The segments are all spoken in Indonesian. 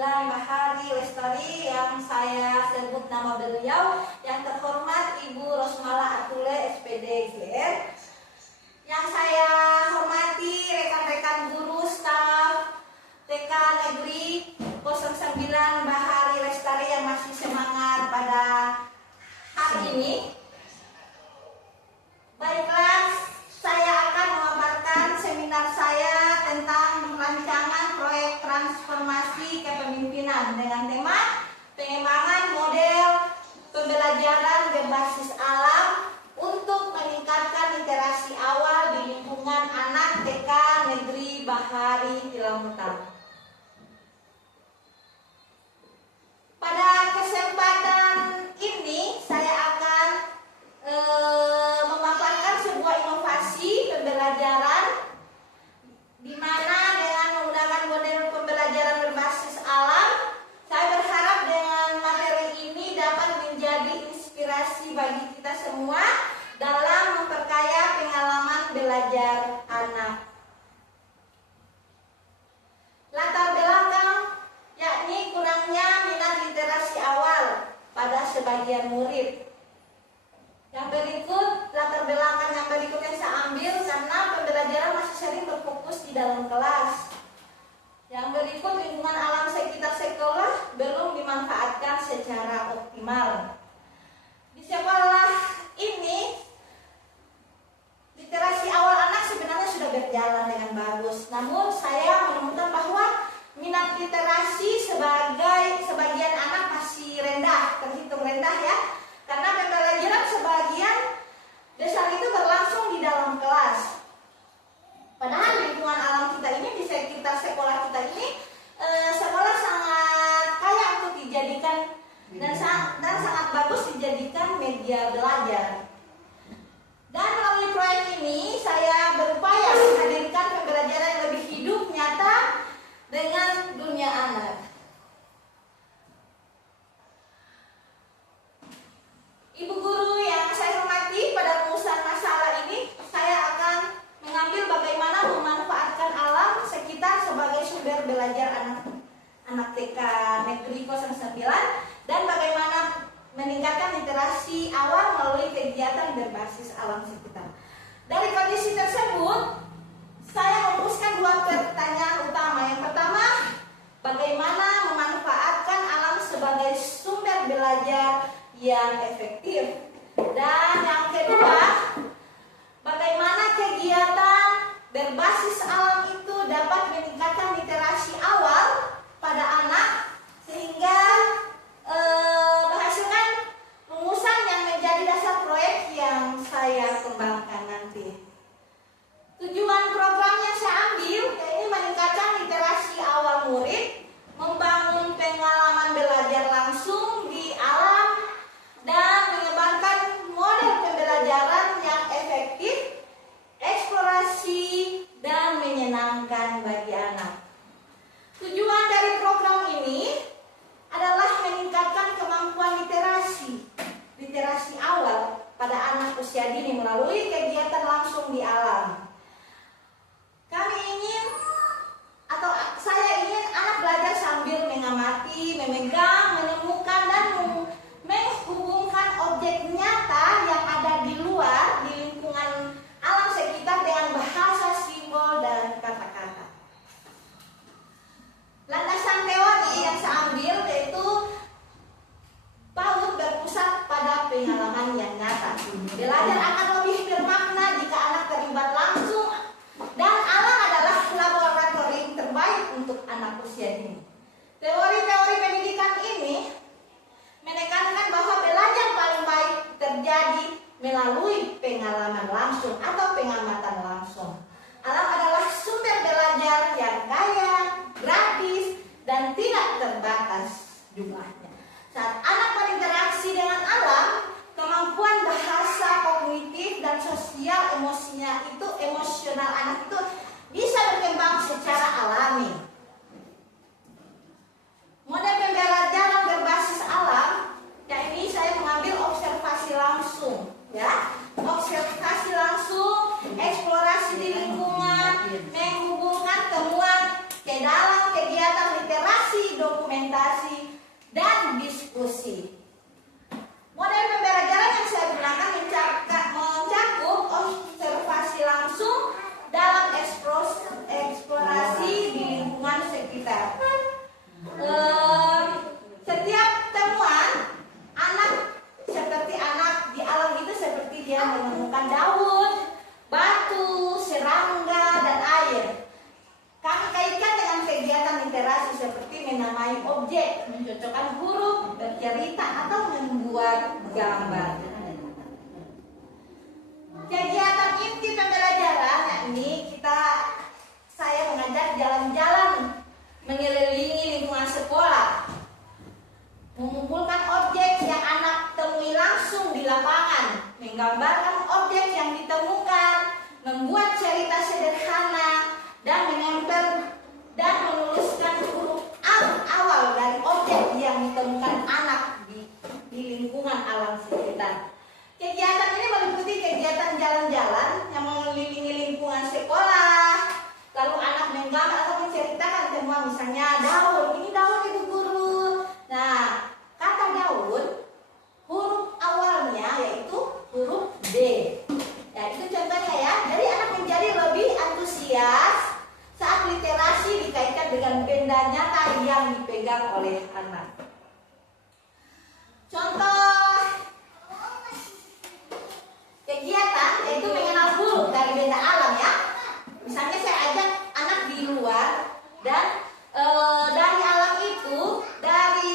Bahari Lestari, yang saya sebut nama beliau, yang terhormat Ibu Rosmala Atule SPD GR. Yang saya hormati rekan-rekan guru, staf TK Negeri 09 Bahari Lestari yang masih semangat pada hari ini. Baiklah, saya akan memaparkan seminar saya tentang rancangan proyek transformasi kepemimpinan dengan tema pengembangan model pembelajaran berbasis alam untuk meningkatkan literasi awal di lingkungan anak TK Negeri Bahari Tilamutan. Pada kesempatan ini saya akan memaparkan sebuah inovasi pembelajaran di mana dengan menggunakan model pembelajaran berbasis alam, saya berharap dengan materi ini dapat menjadi inspirasi bagi kita semua dalam memperkaya pengalaman belajar anak. Latar belakang yakni kurangnya minat literasi awal pada sebagian murid. Yang berikut, latar belakang yang berikut yang saya ambil karena pembelajaran masih sering berfokus di dalam kelas. Yang berikut, lingkungan alam sekitar sekolah belum dimanfaatkan secara optimal. Di sekolah ini, literasi awal anak sebenarnya sudah berjalan dengan bagus. Namun saya menemukan bahwa minat literasi sebagian anak masih rendah, terhitung rendah ya. Karena pembelajaran sebagian besar itu berlangsung di dalam kelas. Padahal lingkungan alam kita ini, di sekitar sekolah kita ini, sekolah sangat kaya untuk dijadikan dan sangat bagus dijadikan media belajar. Dan melalui proyek ini saya berupaya menghadirkan pembelajaran yang lebih hidup, nyata dengan dunia anak. Ibu guru yang saya hormati, pada rumusan masalah ini saya akan mengambil bagaimana memanfaatkan alam sekitar sebagai sumber belajar anak TK Negeri 09 dan bagaimana meningkatkan literasi awal melalui kegiatan berbasis alam sekitar. Dari kondisi tersebut, saya merumuskan dua pertanyaan utama. Yang pertama, bagaimana memanfaatkan alam sebagai sumber belajar yang efektif. Dan yang kedua, bagaimana kegiatan berbasis alam itu dapat meningkatkan literasi awal pada anak sehingga menghasilkan rumusan yang menjadi dasar proyek yang saya kembangkan nanti. Tujuan program yang saya ambil ini meningkatkan literasi awal murid, membangun pengalaman belajar langsung di alam, dan mengembangkan model pembelajaran yang efektif, eksplorasi, dan menyenangkan bagi anak. Tujuan dari program ini adalah meningkatkan kemampuan literasi awal pada anak usia dini melalui kegiatan langsung di alam. Saya ingin anak belajar sambil mengamati, memegang, menemukan, dan menghubungkan objek nyata yang ada di luar, di lingkungan alam sekitar dengan bahasa, simbol, dan kata-kata. Landasan teori yang saya ambil yaitu PAUD berpusat pada pengalaman yang nyata. Belajar akan lebih bermakna jika anak terlibat langsung, dan alam adalah laboratorium terbaik untuk anak usia dini. Teori-teori pendidikan ini menekankan bahwa belajar paling baik terjadi melalui pengalaman langsung atau pengamatan langsung. Alam adalah sumber belajar yang kaya, gratis, dan tidak terbatas jumlahnya. Saat anak berinteraksi dengan alam, kemampuan bahasa, kognitif, dan sosial emosional anak itu bisa berkembang secara alami. Model pembelajaran berbasis alam, yang ini saya mengambil observasi langsung, ya, observasi langsung, eksplorasi di lingkungan, menghubungkan temuan ke dalam kegiatan literasi dokumen dokumentasi, dan diskusi. Model pembelajaran yang saya gunakan mencakup observasi langsung dalam eksplorasi di lingkungan sekitar. Setiap temuan anak seperti anak di alam itu seperti dia menemukan daun, batu, serangga, dan air. Kami kaitkan dengan kegiatan literasi seperti menamai objek, mencocokkan huruf, bercerita, atau membuat gambar. Kegiatan inti pembelajaran, yakni saya mengajak jalan-jalan mengelilingi lingkungan sekolah, mengumpulkan objek yang anak temui langsung di lapangan, menggambarkan objek yang ditemukan, membuat cerita sederhana, dan menempel dan menuliskan huruf awal dari objek yang ditemukan anak di lingkungan alam sekitar. Kegiatan ini meliputi kegiatan jalan-jalan yang mengelilingi lingkungan sekolah, lalu anak menggambar atau menceritakan temuan, misalnya daun, ini daun itu guru. Nah, kata daun, huruf awalnya yaitu huruf D. Ya, itu contohnya ya. Jadi anak menjadi lebih antusias saat literasi dikaitkan dengan benda nyata yang dipegang oleh anak. Contoh kegiatan yaitu mengenal huruf dari benda alam ya. Misalnya saya ajak anak di luar dan dari alam itu, dari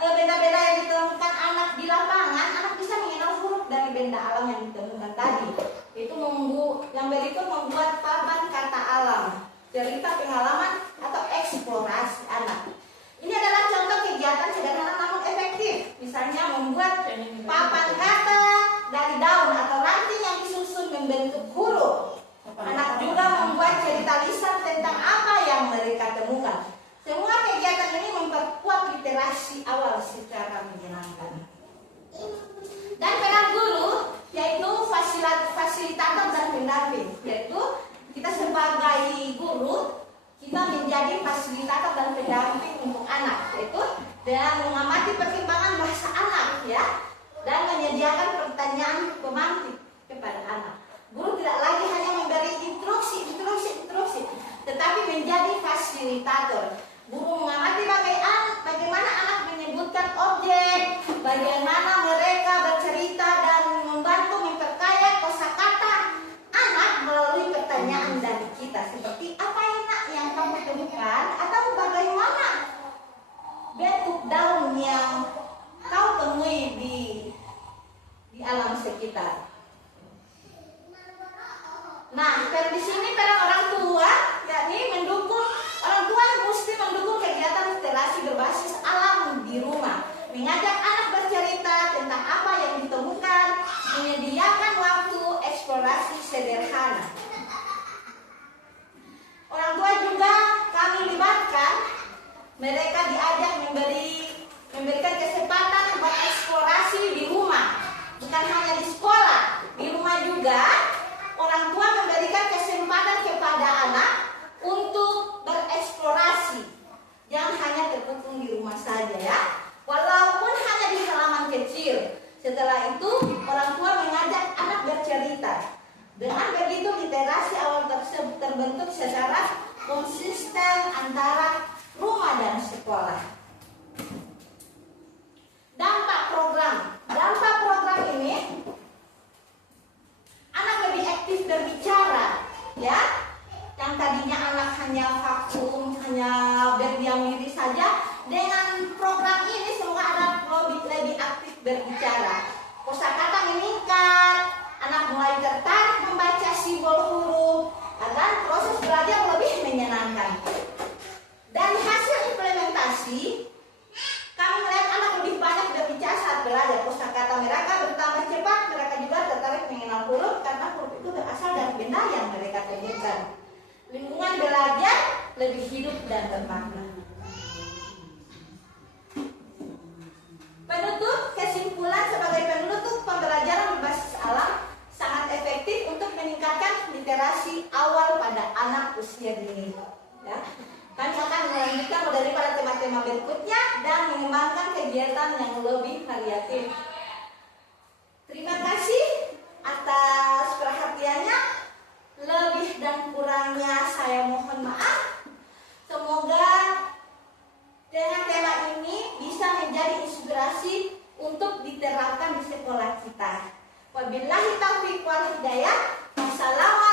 benda-benda yang ditemukan anak di lapangan, anak bisa mengenal huruf dari benda alam yang ditemukan tadi. Itu yang berikut membuat papan kata alam, cerita pengalaman atau eksplorasi anak. Ini adalah contoh kegiatan sederhana namun efektif. Misalnya membuat papan kata dari daun atau ranting yang disusun membentuk huruf. Anak juga membuat cerita lisan tentang apa yang mereka temukan. Semua kegiatan ini memperkuat literasi awal secara menyenangkan. Dan peran guru yaitu fasilitator dan pendamping. Yaitu kita sebagai guru, kita menjadi fasilitator dan pendamping untuk anak, yaitu dengan mengamati perkembangan bahasa anak ya, dan menyediakan pertanyaan pemantik kepada anak. Guru tidak lagi hanya memberi instruksi, tetapi menjadi fasilitator. Guru mengamati bagaimana anak menyebutkan objek, bagaimana mereka bercerita dan membantu memperkaya kosakata anak melalui pertanyaan dari kita, seperti apa enak yang kamu temukan, atau bagaimana bentuk daun yang kau temui di alam sekitar. Nah, di sini peran orang tua, yakni orang tua mesti mendukung kegiatan literasi berbasis alam di rumah, mengajak anak bercerita tentang apa yang ditemukan, menyediakan waktu eksplorasi sederhana. Orang tua juga kami libatkan, mereka diajak memberikan kesempatan buat eksplorasi di rumah, bukan hanya di sekolah, di rumah juga. Orang tua memberikan kesempatan kepada anak untuk bereksplorasi, jangan hanya terkungkung di rumah saja ya, walaupun hanya di halaman kecil. Setelah itu orang tua mengajak anak bercerita. Dengan begitu literasi awal tersebut terbentuk secara konsisten antara rumah dan sekolah. Dampak program ini, anak lebih aktif berbicara ya. Yang tadinya anak hanya vakum, hanya berdiam diri saja, dengan program ini semua anak lebih aktif berbicara. Kosakata meningkat, anak mulai tertarik membaca simbol huruf, agar proses belajar lebih menyenangkan. Dan hasil implementasi, kami melihat anak lebih banyak berbicara saat belajar. Kosakata mereka bertambah cepat, mereka juga tertarik mengenal huruf karena huruf itu berasal dari benda yang mereka temukan. Lingkungan belajar lebih hidup dan bermakna. Kesimpulan sebagai penutup, pembelajaran berbasis alam sangat efektif untuk meningkatkan literasi awal pada anak usia dini. Ya. Kami akan melanjutkan dari pada tema tema berikutnya dan mengembangkan kegiatan yang lebih variatif. Terima kasih atas perhatiannya. Lebih dan kurangnya saya mohon maaf. Semoga dengan tema ini bisa menjadi inspirasi untuk diterapkan di sekolah kita. Wabillahi taufiq wal hidayah. Wassalamualaikum